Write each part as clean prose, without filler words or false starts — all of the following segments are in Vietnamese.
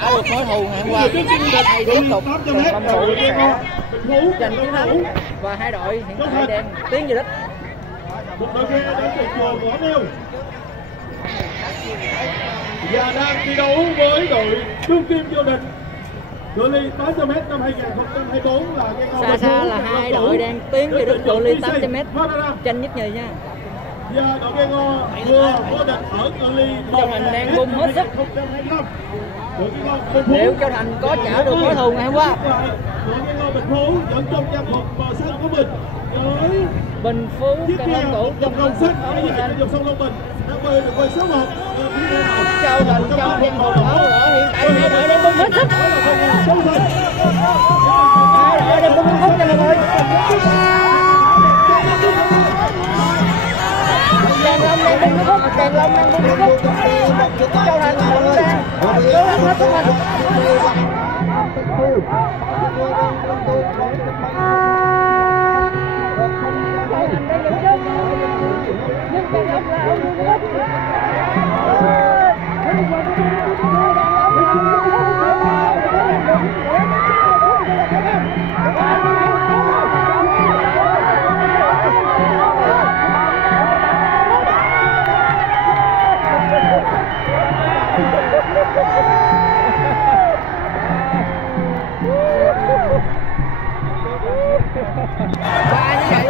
trả được mối thù ngày hôm qua. Hay tiếp tục cùng phòng thủ giành chiến thắng và hai đội hiện tại đang tiến về đích. Một đội ghe đến từ chùa Võ Nêu và đang thi đấu với đội đương kim vô địch cự ly 800m năm 2024 là xa xa là hai đội đang tiến về đích cự ly 800m tranh nhất nhì nha. Và đội ghe Ngò vừa vô địch ở cự ly Châu Thành đang bung hết sức. Liệu Châu Thành có trả được mối thù ngày hôm qua? Đội ghe Ngò Bình Phú vẫn trong trang phục màu xanh của mình. Bình Phú Cần Long Cũ trong dòng sông Long Bình đang quay được quay số 1. Châu Thành trong trang phục áo đỏ hiện tại hai đội đang bung hết sức. Hai đội đang bung hết sức nha mọi người. Càng Long đang bung hết sức, Càng Long đang bung hết sức. Châu Thành vẫn đang cố gắng hết sức mình. Và như vậy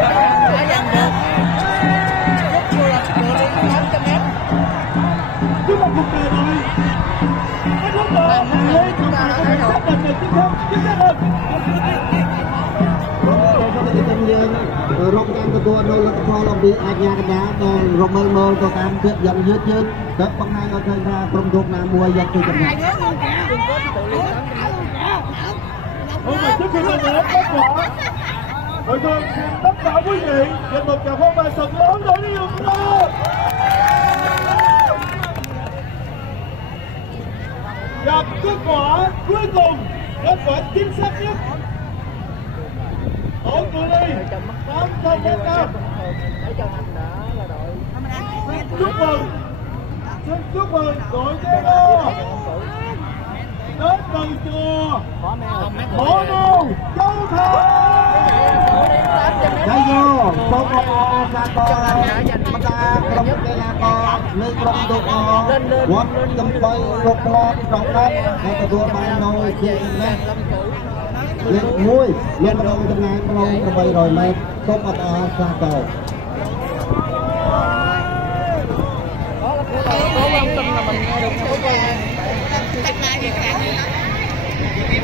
đã giành được rất nhiều lần cự ly 800m. Trước một cuộc đời rồi. Chúng ta đã thấy rồi. Rộng tam của tôi nó là có làm việc ai nhà cái đá còn rộng mơ tôi tam tiếp dẫn hết chứ đợt bằng hai người thân ra from thuộc nam mua dân tôi cần này. Hôm nay trước khi lên đến kết quả, hội trường tất cả quý vị dành một tràng pháo tay thật lớn để đi dùng ta. Và kết quả cuối cùng, kết quả chính xác nhất ở cự ly 800m. Chúc mừng, xin chúc mừng đội ghe Ngò đến từ chùa Võ Nêu, Châu Thành. Đây vô, có ra con ta không cái là con nơi không được quật cầm bay rục lọt trọng đất để cái đua bay nồi chuyện này lên mũi lên đầu trong này không cầm bay rồi mày không có ra cầu. Có quan tâm là mình nghe được số câu này.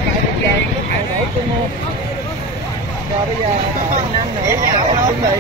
Tại bây giờ đổ cưng mua. Rồi bây giờ đội nam nữ chuẩn bị